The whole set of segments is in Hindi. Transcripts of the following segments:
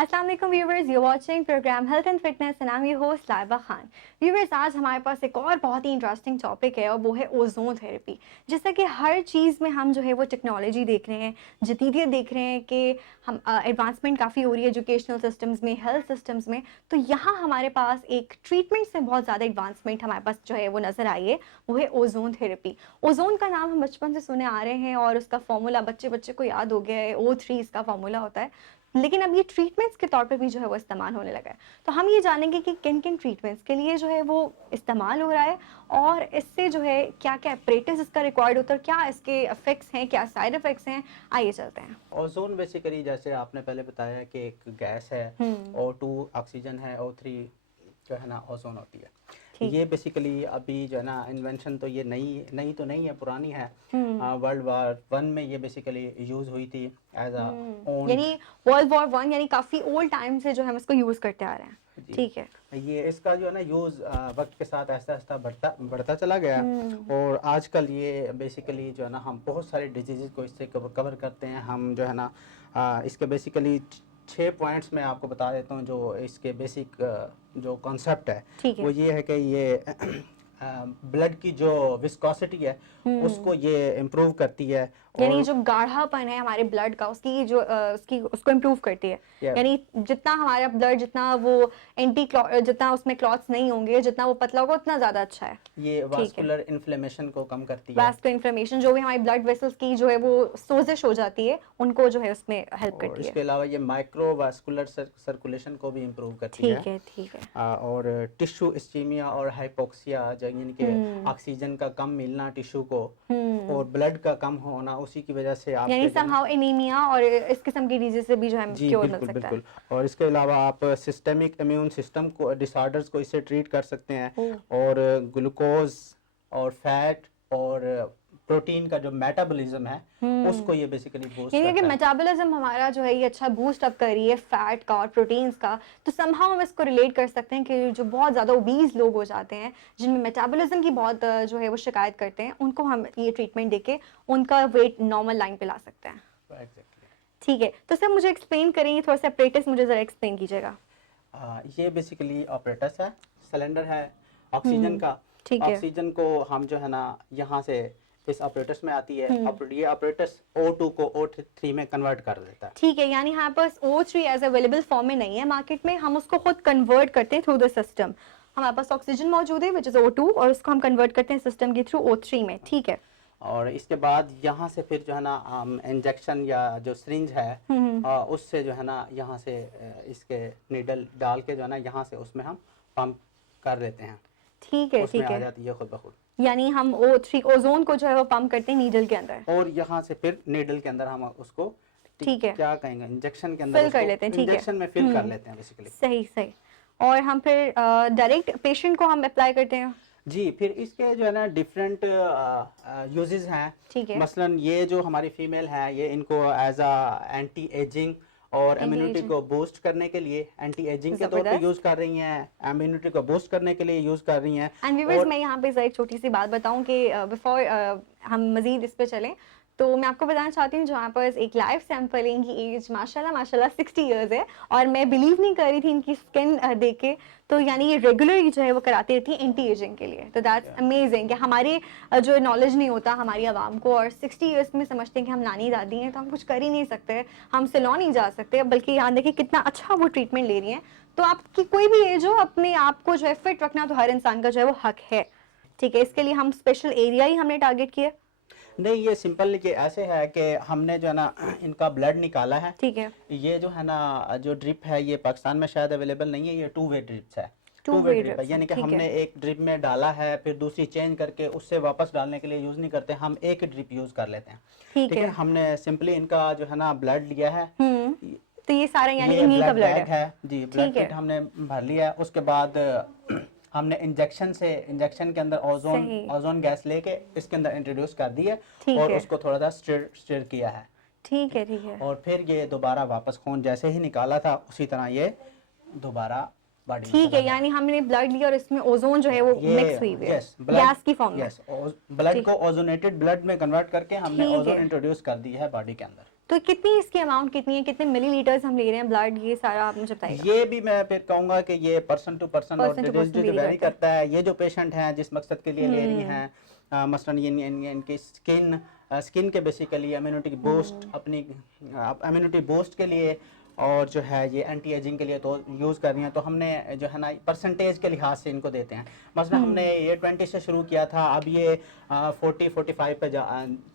अस्सलाम वालेकुम viewers, you watching programme health and fitness and I am your host Laiba Khan. Viewers, आज हमारे पास एक और बहुत ही इंटरेस्टिंग टॉपिक है और वो है ओजोन थेरेपी। जैसा कि हर चीज़ में हम जो है वो टेक्नोलॉजी देख रहे हैं, जदीदियत देख रहे हैं कि हम एडवांसमेंट काफ़ी हो रही है एजुकेशनल सिस्टम्स में, हेल्थ सिस्टम्स में। तो यहाँ हमारे पास एक ट्रीटमेंट से बहुत ज़्यादा एडवांसमेंट हमारे पास जो है वो नज़र आई है, वो है ओजोन थेरेपी। ओजोन का नाम हम बचपन से सुने आ रहे हैं और उसका फॉर्मूला बच्चे बच्चे को याद हो गया है, O3 इसका फॉर्मूला होता है। लेकिन अब ये ट्रीटमेंट्स के तौर पे भी जो है वो इस्तेमाल होने लगा है। तो हम ये जानेंगे कि किन किन ट्रीटमेंट्स के लिए जो है वो इस्तेमाल हो रहा है और इससे जो है क्या क्या एपरेटस इसका रिक्वायर्ड होता है और क्या इसके इफेक्ट्स हैं, क्या साइड इफेक्ट्स हैं। आइए चलते हैं। ओजोन बेसिकली जैसे आपने पहले बताया कि एक गैस है, O2 ऑक्सीजन है, O3 जो है ना ओजोन होती है। ये बेसिकली अभी जो है ना इन्वेंशन तो ये नई तो नहीं है, पुरानी है। वर्ल्ड वार 1 में ये बेसिकली यूज हुई थी एज अ यानी वर्ल्ड वॉर 1 यानी काफी ओल्ड टाइम से जो हम इसको यूज करते आ रहे हैं। ठीक है। ये इसका जो है ना यूज वक्त के साथ ऐसा ऐसा बढ़ता चला गया और आजकल ये बेसिकली जो है ना हम बहुत सारे डिजीज़ को इससे कवर करते हैं। हम जो है ना इसके बेसिकली 6 पॉइंट्स मैं आपको बता देता हूँ जो इसके बेसिक जो कॉन्सेप्ट है वो ये है कि ये ब्लड की जो विस्कोसिटी है उसको ये इम्प्रूव करती है, यानी जो गाढ़ापन है हमारे ब्लड का उसकी जो उसको इम्प्रूव करती है। यानी जितना हमारा ब्लड जितना वो जितना उसमें क्लॉट्स नहीं होंगे, जितना वो पतला होगा उतना ज्यादा अच्छा है। ये वास्कुलर इन्फ्लेमेशन को कम करती है। वास्कुलर इन्फ्लेमेशन जो भी हमारी ब्लड वेसल्स की जो है वो सोजिश हो जाती है उनको जो है उसमें हेल्प करती है। इसके अलावा ये माइक्रो वास्कुलर सर्कुलेशन को भी इम्प्रूव करती है। ठीक है। और टिश्यू इस्कीमिया और हाइपोक्सिया यानी कि ऑक्सीजन का कम मिलना टिश्यू को और ब्लड का कम होना, उसी की वजह से आप यानी समहाउ एनीमिया और इस किस्म की डिजीज से भी जो है क्योर मिल सकता है। और इसके अलावा आप सिस्टेमिक इम्यून सिस्टम को डिसऑर्डर्स को इससे ट्रीट कर सकते हैं और ग्लूकोज और फैट और प्रोटीन का जो मेटाबॉलिज्म है उसको ये बेसिकली बूस्ट करता है। कि मेटाबॉलिज्म हमारा जो है ये अच्छा बूस्ट अप कर रही है फैट का और प्रोटीन्स का। तो समहाउ हम इसको रिलेट कर सकते हैं कि जो बहुत ज़्यादा ओबीज लोग हो जाते हैं जिनमें मेटाबॉलिज्म की बहुत जो है वो शिकायत करते हैं, उनको हम ये ट्रीटमेंट देके उनका वेट नॉर्मल लाइन पे ला सकते हैं। ठीक है। तो सर मुझे एक्सप्लेन करेंगे थोड़ा सा एपरेटस मुझे ज़रा एक्सप्लेन कीजिएगा। ये बेसिकली ऑपरेटस है, सिलेंडर है ऑक्सीजन का। ऑक्सीजन को हम जो है ना यहाँ से इस ऑपरेटर्स में आती है, ये ऑपरेटर्स O2 को O3 में कन्वर्ट कर देता है। ठीक है। यानी यहाँ पर O3 एज अवेलेबल फॉर्म में नहीं है मार्केट में, हम उसको खुद कन्वर्ट करते हैं थ्रू द सिस्टम। हमारे पास ऑक्सीजन मौजूद है विच इज O2 और उसको हम कन्वर्ट करते हैं सिस्टम के थ्रू O3 में। ठीक है। और इसके बाद यहाँ से फिर जो है ना इंजेक्शन या जो सिरिंज है उससे जो है ना यहाँ से इसके नीडल डाल के जो है ना यहाँ से उसमें हम पंप कर देते हैं। ठीक है। ठीक है। आ जाती है खुद ब खुद। यानी हम O3 ओजोन को जो है वो पंप करते हैं नीडल के अंदर और यहाँ से फिर नीडल के अंदर हम उसको ठीक है क्या कहेंगे इंजेक्शन के अंदर फिल कर लेते हैं। ठीक है। इंजेक्शन में फिल कर लेते हैं बेसिकली। सही। और हम फिर डायरेक्ट पेशेंट को हम अप्लाई करते हैं। जी, फिर इसके जो है ना डिफरेंट यूजेस हैं। ठीक है। मसलन ये जो हमारी फीमेल है ये इनको एज अ एंटी एजिंग और इम्यूनिटी को बूस्ट करने के लिए एंटी एजिंग के तौर पे यूज कर रही हैं, इम्यूनिटी को बूस्ट करने के लिए यूज कर रही हैं। एंड व्यूअर्स, मैं यहाँ पे एक छोटी सी बात बताऊं कि बिफोर हम मजीद इस पे चलें तो मैं आपको बताना चाहती हूँ जहाँ पर एक लाइव सैंपल है, इनकी एज माशाल्लाह 60 इयर्स है और मैं बिलीव नहीं कर रही थी इनकी स्किन देख के। तो यानी ये रेगुलरली जो है वो कराती रहती है एंटी एजिंग के लिए। तो दैट्स अमेजिंग कि हमारे जो नॉलेज नहीं होता हमारी आवाम को, और 60 इयर्स में समझते हैं कि हम नानी दादी हैं तो हम कुछ कर ही नहीं सकते, हम सैलून नहीं जा सकते, बल्कि यहाँ देखिए कितना अच्छा वो ट्रीटमेंट ले रही हैं। तो आपकी कोई भी एज हो, अपने आप को जो है फिट रखना तो हर इंसान का जो है वो हक है। ठीक है। इसके लिए हम स्पेशल एरिया ही हमने टारगेट किया नहीं, ये सिंपल कि ऐसे है कि हमने जो है ना इनका ब्लड निकाला है। ठीक है। ये जो है ना जो ड्रिप है ये पाकिस्तान में शायद अवेलेबल नहीं है, ये 2 वे ड्रिप्स है। 2 वे ड्रिप है यानी कि हमने एक ड्रिप में डाला है फिर दूसरी चेंज करके उससे वापस डालने के लिए यूज नहीं करते, हम एक ड्रिप यूज कर लेते हैं। ठीक है। हमने सिंपली इनका जो है ना ब्लड लिया है। तो ये सारा यानी इन्हीं का ब्लड है जी, ब्लड किट हमने भर लिया है। उसके बाद हमने इंजेक्शन के अंदर ओजोन गैस लेके इसके अंदर इंट्रोड्यूस कर दी है और उसको थोड़ा सा स्टिर किया है। ठीक है। और फिर ये दोबारा वापस खून जैसे ही निकाला था उसी तरह ये दोबारा बॉडी। ठीक है। यानी हमने ब्लड लिया और इसमें ओजोन जो है वो मिक्स हुई है गैस की फॉर्म में। ब्लड को ओजोनेटेड ब्लड में कन्वर्ट करके हमने ओजोन इंट्रोड्यूस कर दी है बॉडी के अंदर। तो कितनी इसकी अमाउंट कितनी है, कितने मिलीलीटर्स हम ले रहे हैं ब्लड, ये सारा आप मुझे बताइएगा। ये भी मैं फिर कहूँगा कि ये पर्सन टू पर्सन और पर्सन टू डिजीज पर्सन जो वेरी वेरी करता है। करता है। ये जो पेशेंट हैं जिस मकसद के लिए ले रही हैं, मसलन इनकी स्किन के बेसिकली इम्यूनिटी बूस्ट, अपनी इम्यूनिटी बूस्ट के लिए, और जो है ये एंटी एजिंग के लिए तो यूज़ कर रही हैं, तो हमने जो है ना परसेंटेज के लिहाज से इनको देते हैं। मसलन हमने ये 20 से शुरू किया था, अब ये 40-45 पे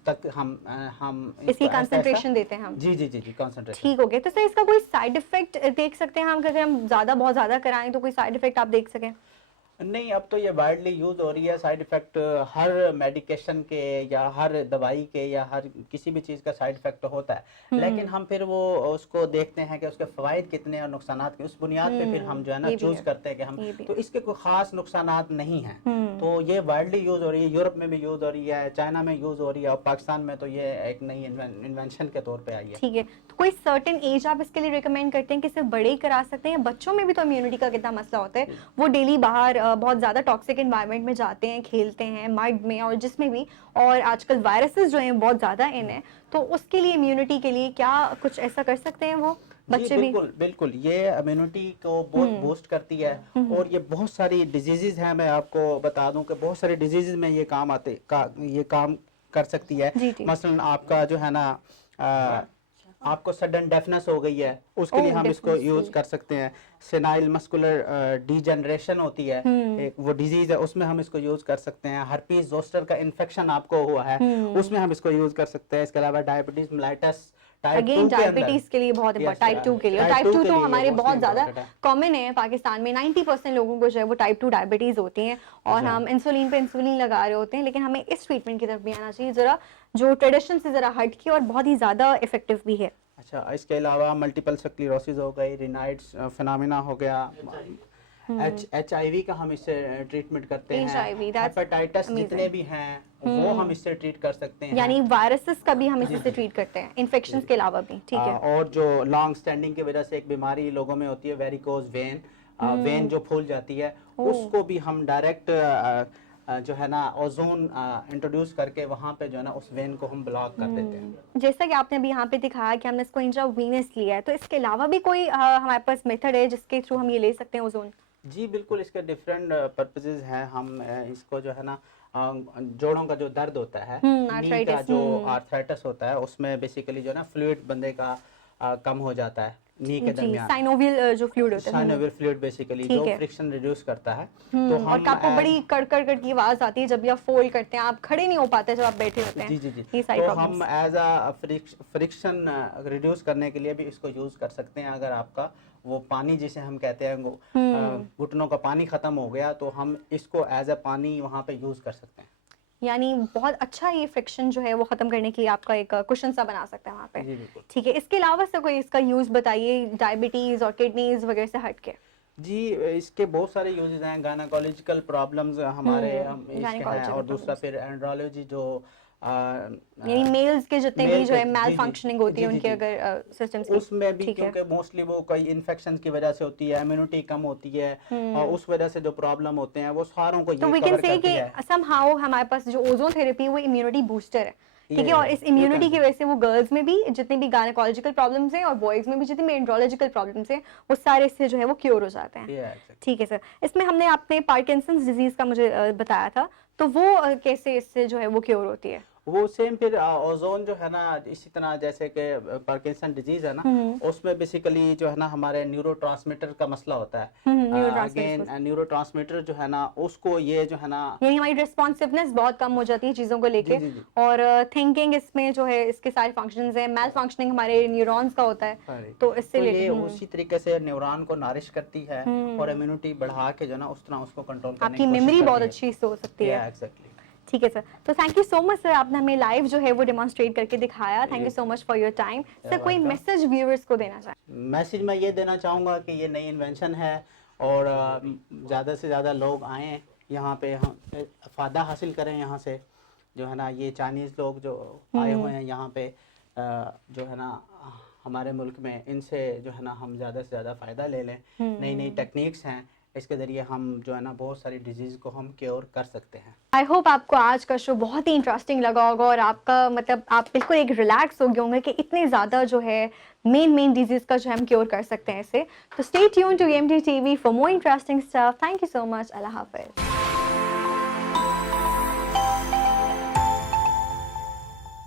तक हम इसकी कंसंट्रेशन देते हैं हम। जी जी जी जी कंसंट्रेशन। ठीक हो गया। तो सर इसका कोई साइड इफेक्ट देख सकते हैं हम, अगर हम बहुत ज़्यादा कराएं तो कोई साइड इफेक्ट आप देख सकें? नहीं, अब तो ये वाइडली यूज हो रही है। साइड इफेक्ट हर मेडिकेशन के या हर दवाई के या हर किसी भी चीज़ का साइड इफेक्ट तो होता है, लेकिन हम फिर वो उसको देखते हैं कि उसके फ़वाइद कितने और नुकसानात के, उस बुनियाद पे फिर हम जो है ना चूज करते हैं कि हम तो इसके कोई ख़ास नुकसानात नहीं हैं। तो ये वाइडली यूज हो रही है, यूरोप में भी यूज हो रही है, चाइना में यूज हो रही है, और पाकिस्तान में तो ये एक नई इन्वेंशन के तौर पर आई है। ठीक है। तो कोई सर्टेन एज आप इसके लिए रिकमेंड करते हैं कि सिर्फ बड़े ही करा सकते हैं? बच्चों में भी तो इम्यूनिटी का कितना मसला होता है, वो डेली बाहर बहुत ज़्यादा टॉक्सिक एनवायरनमेंट में जाते हैं, खेलते हैं मड में और जिसमें भी, और आजकल वायरसेस जो हैं बहुत ज़्यादा इन है, तो उसके लिए इम्यूनिटी के लिए क्या कुछ ऐसा कर सकते हैं वो बच्चे भी? बिल्कुल बिल्कुल, ये इम्यूनिटी को बहुत बूस्ट करती है, और ये बहुत सारी डिजीजेज हैं। मैं आपको बता दूं कि बहुत सारी डिजीजेज में ये काम कर सकती है। मसलन आपका जो है ना आपको सडन डेफनेस हो गई है, उसके लिए हम इसको यूज कर सकते हैं। सेनाइल मस्कुलर डीजनरेशन होती है, एक वो डिजीज है, उसमें हम इसको यूज कर सकते हैं। हर्पीज जोस्टर का इन्फेक्शन आपको हुआ है, उसमें हम इसको यूज कर सकते हैं। इसके अलावा डायबिटीज मेलाइटस अगेन डायबिटीज के लिए बहुत इंपॉर्टेंट, टाइप 2 के लिए, और टाइप 2 तो हमारे बहुत ज़्यादा कॉमन है पाकिस्तान में। 90% लोगों को जो है वो टाइप 2 डायबिटीज़ होती हैं, और हम इंसुलिन पे इंसुलिन लगा रहे होते हैं, लेकिन हमें इस ट्रीटमेंट की तरफ भी आना चाहिए ज़रा, जो ट्रेडिशन से ज़रा हट के और बहुत ही ज़्यादा इफेक्टिव भी है। अच्छा, इसके अलावा मल्टीपल स्क्लेरोसिस हो गई, रिनाइड्स फिनोमेना हो गया, HIV का हम इससे ट्रीटमेंट करते हैं, हेपेटाइटिस जितने भी हैं वो हम इससे ट्रीट कर सकते हैं, यानी वायरसेस का भी हम इससे ट्रीट करते हैं, इन्फेक्शंस के अलावा भी। ठीक है। और जो लॉन्ग स्टैंडिंग की वजह से एक बीमारी लोगों में होती है, वेरिकोज वेन, वेन जो फूल जाती है, उसको भी हम डायरेक्ट जो है ना ओजोन इंट्रोड्यूस करके वहाँ पे जो है ना उस वेन को हम ब्लॉक कर देते हैं। जैसा कि आपने अभी यहाँ पे दिखाया कि हमने इसको इंट्रावीनस लिया है, तो इसके अलावा भी कोई हमारे पास मेथड है जिसके थ्रू हम ये ले सकते हैं ओजोन? जी बिल्कुल, इसके डिफरेंट पर्पसेस हैं। हम इसको जो है ना जोड़ों का जो दर्द होता है, नी का जो आर्थराइटिस होता है, उसमें बेसिकली जो है ना फ्लूइड बंदे का कम हो जाता है नी के दरमियान। साइनोवियल जो फ्लूइड होता है, साइनोवियल फ्लूइड बेसिकली जो फ्रिक्शन रिड्यूस करता है। तो हम और आपको बड़ी कड़ की आवाज आती है जब भी आप फोल्ड करते हैं, आप खड़े नहीं हो पाते जब आप बैठे होते हैं। जी जी जी। ये सारी तो हम एज अ फ्रिक्शन रिड्यूस करने के लिए भी इसको यूज कर सकते हैं। अगर आपका वो पानी जिसे हम कहते हैं घुटनों का पानी खत्म हो गया, तो हम इसको एज अ पानी वहाँ पे यूज कर सकते हैं। यानी बहुत अच्छा ये फ्रिक्शन जो है वो खत्म करने के लिए आपका एक कुशन सा बना सकता है वहाँ पे। ठीक है। इसके अलावा से कोई इसका यूज बताइए, डायबिटीज और किडनीज वगैरह से हट के। जी, इसके बहुत सारे यूजेस हैं। गायनेकोलॉजिकल प्रॉब्लम्स हमारे इसके हैं, और दूसरा फिर एंड्रोलॉजी जो यानी मेल्स के जितने भी जो है मैल फंक्शनिंग होती है उनके अगर सिस्टम्स, उसमें भी क्योंकि मोस्टली वो कई इन्फेक्शंस की वजह से होती है, इम्यूनिटी कम होती है, और उस वजह से जो प्रॉब्लम होते हैं वो सारों को ये तो वी कैन से कि समहाउ हमारे पास जो ओजोन थेरेपी वो इम्यूनिटी बूस्टर है। ठीक है। और इस इम्यूनिटी की वजह से वो गर्ल्स में भी जितनी भी गायनेकोलॉजिकल प्रॉब्लम्स हैं और बॉयज में भी जितनी भी एंड्रोलॉजिकल प्रॉब्लम्स हैं वो सारे इससे जो है वो क्योर हो जाते हैं। ठीक है सर। इसमें हमने आपने पार्किंसंस डिजीज का मुझे बताया था, तो वो कैसे इससे जो है वो क्योर होती है? वो सेम फिर ओजोन जो है ना, इसी तरह जैसे कि पार्किंसन डिजीज है ना, उसमें बेसिकली जो है ना हमारे न्यूरोट्रांसमीटर का मसला होता है। अगेन न्यूरोट्रांसमीटर जो है ना उसको ये जो है ना, यानी हमारी रिस्पॉन्सिवनेस बहुत कम हो जाती है चीज़ों को लेके, और थिंकिंग इसमें जो है इसके सारे फंक्शंस हैं। मैल फंक्शनिंग हमारे न्यूरॉन्स का होता है, तो इससे ये उसी तरीके से न्यूरॉन को नारिश करती है और इम्यूनिटी बढ़ा के जो ना उस तरह उसको कंट्रोल करने की आपकी मेमोरी बहुत अच्छी से हो सकती है। ठीक है सर। तो thank you so much sir, आपने हमें लाइव जो है वो डेमोन्स्ट्रेट करके दिखाया। Thank you so much for your time. Sir कोई मैसेज व्यूअर्स को देना चाहें? मैसेज मैं ये देना चाहूँगा कि ये नई इन्वेंशन है, और ज़्यादा से ज़्यादा लोग आएँ यहाँ पे, फ़ायदा हासिल करें यहाँ से। जो है ना ये चाइनीज़ लोग जो आए हुए हैं यहाँ पे जो है ना हमारे मुल्क में, इनसे जो है ना हम ज़्यादा से ज़्यादा फ़ायदा ले लें। नई नई टेक्निक्स हैं, इसके ज़रिए हम जो है ना बहुत सारी डिजीज़ को हम क्योर कर सकते हैं। आई होप आपको आज का शो बहुत ही इंटरेस्टिंग लगा होगा और आपका मतलब आप बिल्कुल एक रिलैक्स हो गए होंगे कि इतने ज़्यादा जो है मेन डिजीज़ का जो हम क्योर कर सकते हैं इसे। तो stay tune to EMT TV for more interesting stuff. Thank you so much. अल्लाह हाफिज़।